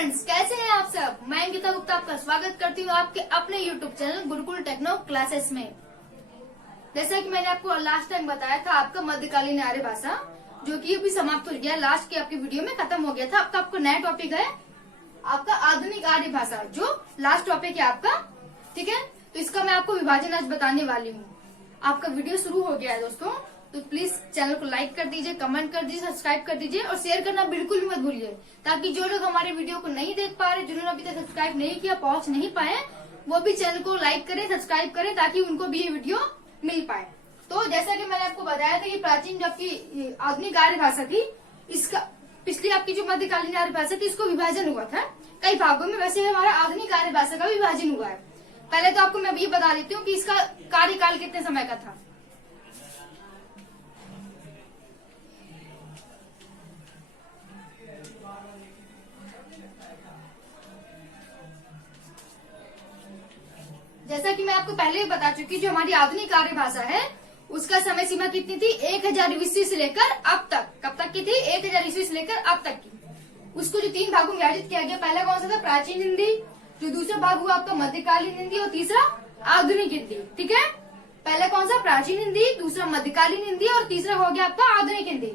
Friends, कैसे हैं आप सब। मैं अंकिता गुप्ता आपका स्वागत करती हूँ आपके अपने YouTube channel Gurukul techno classes में। जैसा कि मैंने आपको लास्ट टाइम बताया था, आपका मध्यकालीन आर्य भाषा जो कि अभी समाप्त हो गया, लास्ट की आपकी वीडियो में खत्म हो गया था। अब तो आपको नया टॉपिक है आपका आधुनिक आर्य भाषा, जो लास्ट टॉपिक है आपका। ठीक है, तो इसका मैं आपको विभाजन आज बताने वाली हूँ। आपका वीडियो शुरू हो गया है दोस्तों, तो प्लीज चैनल को लाइक कर दीजिए, कमेंट कर दीजिए, सब्सक्राइब कर दीजिए और शेयर करना बिल्कुल भी मत भूलिए, ताकि जो लोग हमारे वीडियो को नहीं देख पा रहे, जिन्होंने अभी तक सब्सक्राइब नहीं किया, पहुंच नहीं पाए, वो भी चैनल को लाइक करें, सब्सक्राइब करें, ताकि उनको भी ये वीडियो मिल पाए। तो जैसा कि मैंने आपको बताया था कि प्राचीन जो आपकी आधुनिक आर्य भाषा थी, इसका पिछली आपकी जो मध्यकालीन आर्य भाषा थी, इसको विभाजन हुआ था कई भागों में। वैसे हमारा आधुनिक आर्य भाषा का विभाजन हुआ है। पहले तो आपको मैं ये बता देती हूँ कि इसका कार्यकाल कितने समय का था। जैसा कि मैं आपको पहले भी बता चुकी, जो हमारी आधुनिक आर्य भाषा है उसका समय सीमा कितनी थी, 1000 ईस्वी से लेकर अब तक। कब तक की थी? 1000 ईस्वी से लेकर अब तक की। उसको जो 3 भागों में विभाजित किया गया, पहला कौन सा था? प्राचीन हिंदी। जो दूसरा भाग हुआ आपका मध्यकालीन हिंदी और तीसरा आधुनिक हिंदी। ठीक है, पहला कौन सा? प्राचीन हिंदी, दूसरा मध्यकालीन हिंदी और तीसरा हो गया आपका आधुनिक हिंदी।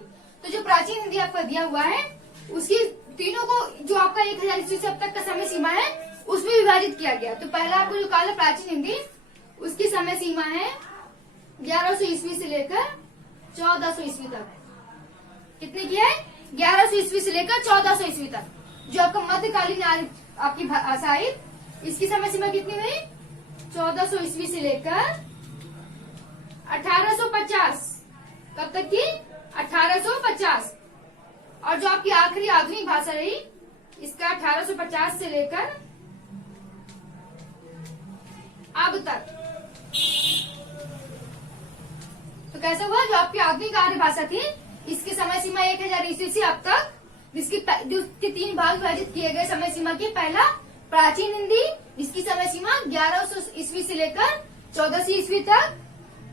तो जो प्राचीन हिंदी आपका दिया हुआ है, उसकी तीनों को जो आपका 1000 ईस्वी से अब तक का समय सीमा है उसमें विभाजित किया गया। तो पहला आपको जो काल है प्राचीन हिंदी, उसकी समय सीमा है 1100 ईस्वी से लेकर 1400 ईस्वी तक। कितनी की है? 1100 ईस्वी से लेकर 1400 ईस्वी तक। जो आपका मध्यकालीन आपकी भाषा है, इसकी समय सीमा कितनी हुई? 1400 ईस्वी से लेकर 1850। कब तक की? 1850। और जो आपकी आखिरी आधुनिक भाषा रही, इसका 1850 से लेकर अब तक। तो कैसा हुआ? जो आपकी आधुनिक आर्य भाषा थी, इसकी समय सीमा 1000 ईस्वी से अब तक, जिसकी जो 3 भाग विभाजित किए गए समय सीमा के। पहला प्राचीन हिंदी, जिसकी समय सीमा 1100 ईस्वी से लेकर 1400 ईस्वी तक।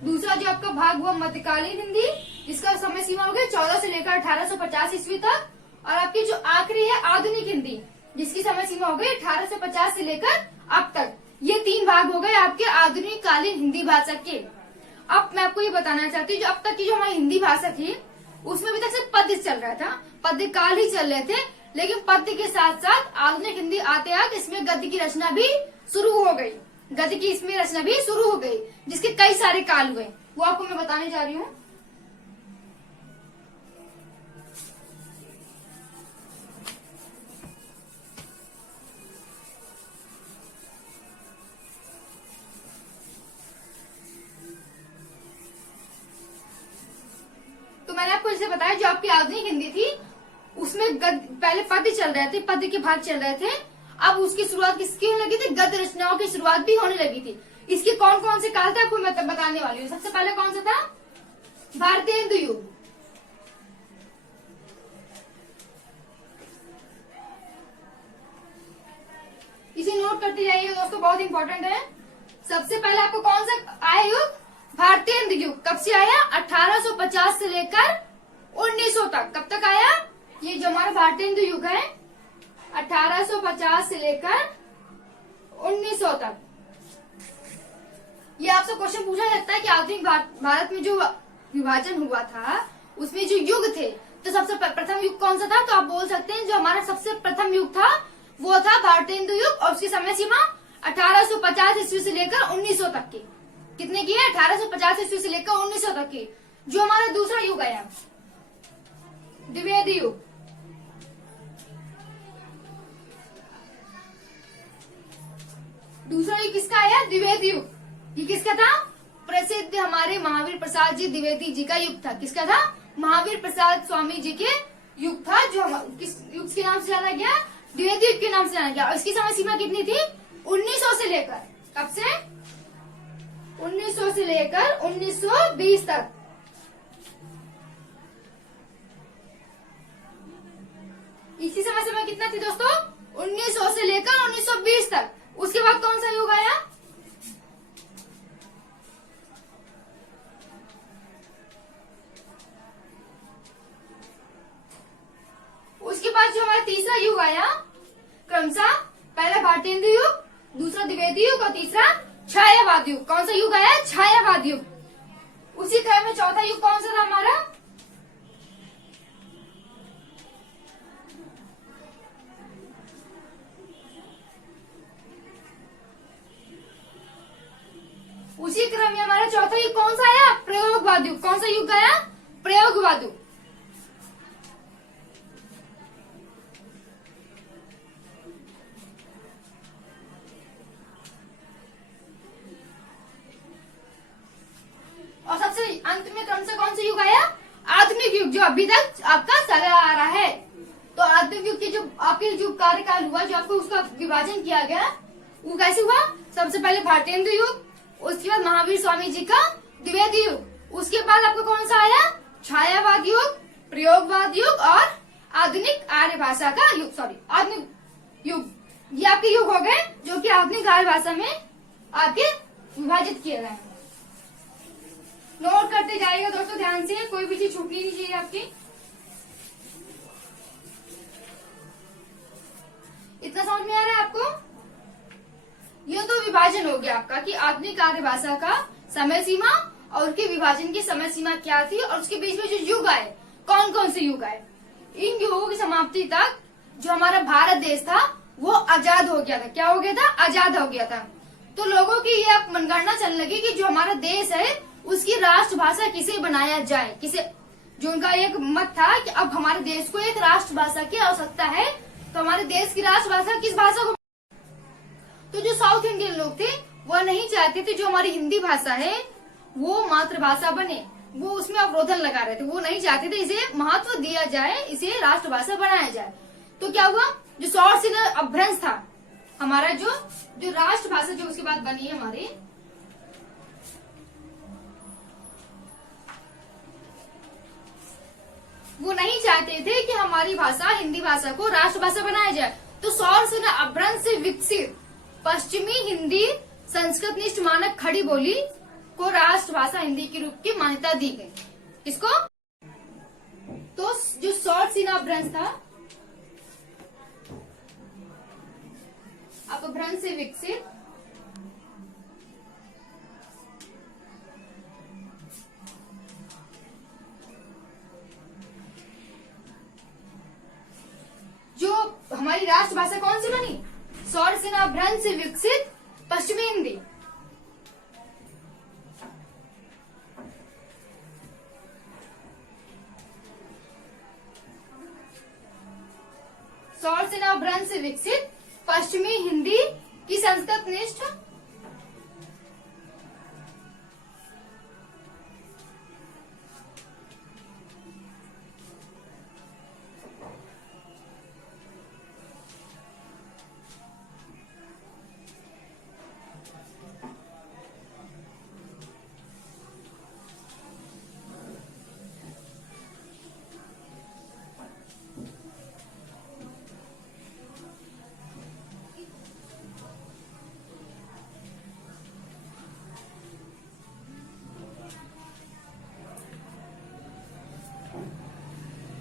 दूसरा जो आपका भाग हुआ मध्यकालीन हिंदी, जिसका समय सीमा हो गया 1400 से लेकर 1850 ईस्वी तक। और आपकी जो आखिरी है आधुनिक हिंदी, जिसकी समय सीमा हो गई 1850 से लेकर अब तक। ये 3 भाग हो गए आपके आधुनिक कालीन हिंदी भाषा के। अब मैं आपको ये बताना चाहती हूँ, जो अब तक की जो हमारी हिंदी भाषा थी, उसमें अभी तक सिर्फ पद्य चल रहा था, पद्य काल ही चल रहे थे। लेकिन पद्य के साथ साथ आधुनिक हिंदी आते आते इसमें गद्य की रचना भी शुरू हो गई। गद्य की इसमें रचना भी शुरू हो गई, जिसके कई सारे काल हुए, वो आपको मैं बताने जा रही हूँ। तो मैंने आपको जैसे बताया, जो आपकी आधुनिक हिंदी थी उसमें पहले पद्य चल रहे थे, पद्य के भाग चल रहे थे। अब उसकी शुरुआत किसकी होने लगी थी? गद्य रचनाओं की शुरुआत भी होने लगी थी। इसके कौन कौन से काल थे आपको मैं बताने वाली हूँ। सबसे पहले कौन सा था? भारतेंदु युग। इसे नोट करते जाइए दोस्तों, बहुत इंपॉर्टेंट है। सबसे पहले आपको कौन सा आया युग? भारतेंदु युग। कब से आया? 1850 से लेकर 1900 तक। कब तक आया? ये जो हमारा भारतेंदु युग है, 1850 से लेकर 1900 तक। ये आपसे क्वेश्चन पूछा जाता है कि आधुनिक भारत में जो विभाजन हुआ था, उसमें जो युग थे, तो सबसे प्रथम युग कौन सा था? तो आप बोल सकते हैं जो हमारा सबसे प्रथम युग था वो था भारतेंदु युग। और उसकी समय सीमा 1850 ईस्वी से लेकर 1900 तक की। कितने की है? 1850 ईस्वी से लेकर 1900 तक की। जो हमारा दूसरा युग आया, द्विवेदी युग। दूसरा युग किसका आया? द्विवेदी युग। ये किसका था? प्रसिद्ध हमारे महावीर प्रसाद जी द्विवेदी जी का युग था। किसका था? महावीर प्रसाद स्वामी जी के युग था, जो किस युग के नाम से जाना गया? द्विवेदी युग के नाम से जाना गया। और इसकी समय सीमा कितनी थी? 1900 से लेकर, कब से? 1900 से लेकर 1920 तक। इसी समय सीमा कितना थी दोस्तों? 1900 से लेकर 1920 तक। उसके बाद कौन सा युग आया? उसके बाद जो हमारा तीसरा युग आया, क्रमशः पहला भारतेंदु युग, दूसरा द्विवेदी युग और तीसरा छायावाद युग। कौन सा युग आया? छायावाद युग। उसी क्रम में चौथा युग कौन सा था हमारा? उसी क्रम में हमारा चौथा युग कौन सा आया? प्रयोगवाद युग। कौन सा युग आया? प्रयोगवाद युग। और सबसे अंत में क्रम से कौन सा युग आया? आधुनिक युग, जो अभी तक आपका चला आ रहा है। तो आधुनिक युग की जो आपके जो कार्यकाल हुआ, जो आपको उसका विभाजन किया गया, वो कैसे हुआ? सबसे पहले भारतेंदु युग, उसके बाद महावीर स्वामी जी का द्विवेदी युग, उसके बाद आपका कौन सा आया? छायावाद युग, प्रयोगवाद युग और आधुनिक आर्य भाषा का युग, सॉरी आधुनिक युग। ये आपके युग हो गए जो कि आधुनिक आर्य भाषा में आपके विभाजित किए गए हैं। नोट करते जाइएगा दोस्तों ध्यान से, कोई भी चीज छूटनी नहीं चाहिए आपकी। इतना समझ में आ रहा है आपको? ये तो विभाजन हो गया आपका कि आधुनिक आर्य भाषा का समय सीमा और उसके विभाजन की समय सीमा क्या थी, और उसके बीच में जो युग आए, कौन कौन से युग आए। इन युगों की समाप्ति तक जो हमारा भारत देश था वो आजाद हो गया था। क्या हो गया था? आजाद हो गया था। तो लोगों की ये अब मनगणना चलने लगी कि जो हमारा देश है उसकी राष्ट्रभाषा किसे बनाया जाए, किसे, जो उनका एक मत था कि अब हमारे देश को एक राष्ट्रभाषा की आवश्यकता है, तो हमारे देश की राष्ट्रभाषा किस भाषा को। तो जो साउथ इंडियन लोग थे वो नहीं चाहते थे जो हमारी हिंदी भाषा है वो मातृभाषा बने, वो उसमें अवरोधन लगा रहे थे, वो नहीं चाहते थे इसे महत्व दिया जाए, इसे राष्ट्रभाषा बनाया जाए। तो क्या हुआ? जो शॉर्ट से अपभ्रंश था हमारा, जो राष्ट्रभाषा जो उसके बाद बनी है हमारी, वो नहीं चाहते थे कि हमारी भाषा हिंदी भाषा को राष्ट्रभाषा बनाया जाए। तो सौर सेना अपभ्रंश से विकसित पश्चिमी हिंदी संस्कृतनिष्ठ मानक खड़ी बोली को राष्ट्रभाषा हिंदी के रूप की मान्यता दी गई। इसको तो जो सौर सेना अपभ्रंश था, अपभ्रंश से विकसित जो हमारी राष्ट्रभाषा कौन सी बनी? सौर सेना अपभ्रंश से विकसित पश्चिमी हिंदी। सौर सेना अपभ्रंश से विकसित पश्चिमी हिंदी की संस्कृतनिष्ठ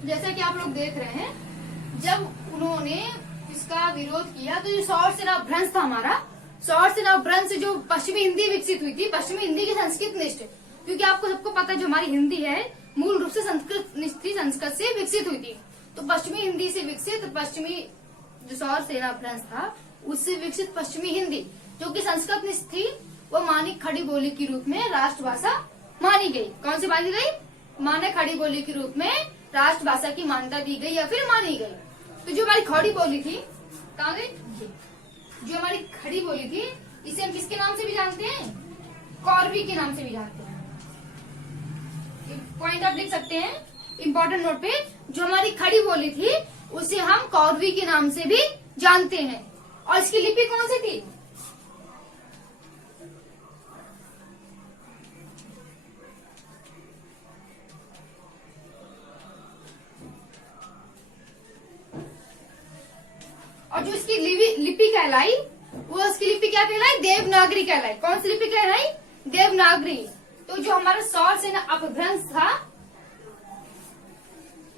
जैसा कि आप लोग देख रहे हैं, जब उन्होंने इसका विरोध किया तो जो सौर सेना अपभ्रंश था हमारा, सौर सेना अपभ्रंश से जो पश्चिमी हिंदी विकसित हुई थी, पश्चिमी हिंदी की संस्कृत निष्ठ, क्योंकि आपको सबको पता जो हमारी हिंदी है मूल रूप से संस्कृत निष्ठ थी, संस्कृत से विकसित हुई थी। तो पश्चिमी हिंदी से विकसित पश्चिमी जो सौर सेना अपभ्रंश था उससे विकसित पश्चिमी हिंदी जो कि संस्कृत निष्ठ थी, वो मानक खड़ी बोली के रूप में राष्ट्रभाषा मानी गई। कौन सी मानी गई? मानक खड़ी बोली के रूप में राष्ट्रभाषा की मान्यता दी गई या फिर मानी गई। तो जो हमारी खड़ी बोली थी, कहाँ गई? जो हमारी खड़ी बोली थी इसे हम किसके नाम से भी जानते हैं? कौरवी के नाम से भी जानते हैं। पॉइंट आप लिख सकते हैं इंपॉर्टेंट नोट पे। जो हमारी खड़ी बोली थी उसे हम कौरवी के नाम से भी जानते हैं। और इसकी लिपि कौन सी थी? और जो इसकी लिपि कहलाई, वो उसकी लिपि क्या कहलाई? देवनागरी कहलाई। कौन सी लिपि कहलाई? देवनागरी। तो जो हमारा सौर सेना अपभ्रंश था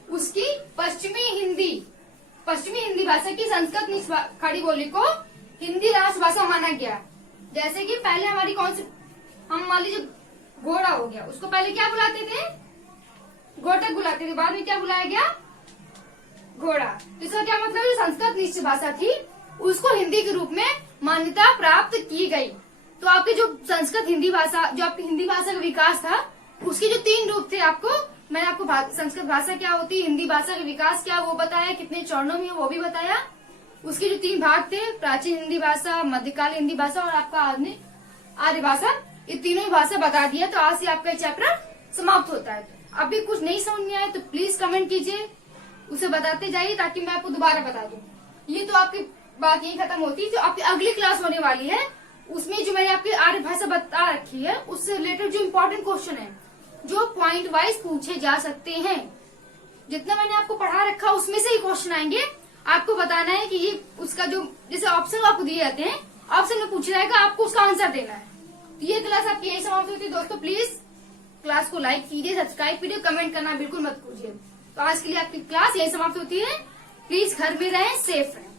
उसकी पश्चिमी हिंदी पश्चिमी हिंदी भाषा की संस्कृत खड़ी बोली को हिंदी राष्ट्रभाषा माना गया। जैसे कि पहले हमारी कौन सी, हम मान लीजिए घोड़ा हो गया, उसको पहले क्या बुलाते थे, घोटक बुलाते थे, बाद में क्या बुलाया गया, घोड़ा। तो इसका क्या मतलब, जो संस्कृत निश्चित भाषा थी उसको हिंदी के रूप में मान्यता प्राप्त की गई। तो आपके जो संस्कृत हिंदी भाषा, जो आपकी हिंदी भाषा का विकास था, उसके जो 3 रूप थे, मैंने आपको संस्कृत भाषा क्या होती है, हिंदी भाषा का विकास क्या वो बताया, कितने चरणों में वो भी बताया। उसके जो 3 भाग थे, प्राचीन हिंदी भाषा, मध्यकालीन हिंदी भाषा और आपका आर्य भाषा, ये तीनों ही भाषा बता दिया। तो आज से आपका चैप्टर समाप्त होता है। अभी कुछ नहीं समझ में आए तो प्लीज कमेंट कीजिए, उसे बताते जाइए ताकि मैं आपको दोबारा बता दूं। ये तो आपकी बात यही खत्म होती है। जो आपकी अगली क्लास होने वाली है उसमें जो मैंने आपकी आर्य भाषा बता रखी है, उससे रिलेटेड जो इम्पोर्टेंट क्वेश्चन है, जो पॉइंट वाइज पूछे जा सकते हैं, जितना मैंने आपको पढ़ा रखा उसमें से ही क्वेश्चन आएंगे। आपको बताना है कि ये उसका जो जैसे ऑप्शन आपको दिए जाते हैं, ऑप्शन में पूछा जाएगा, आपको उसका आंसर देना है। तो ये क्लास आपकी यही समाप्त होती है। दोस्तों प्लीज क्लास को लाइक कीजिए, सब्सक्राइब कीजिए, कमेंट करना बिल्कुल मत कीजिए। तो आज के लिए आपकी क्लास यही समाप्त होती है। प्लीज घर में रहें, सेफ रहें।